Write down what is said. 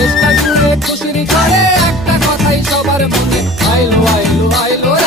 দেশটা জুড়ে খুশির ঝড়ে একটা কথাই সবার মনে, আইলো আইলো আইলো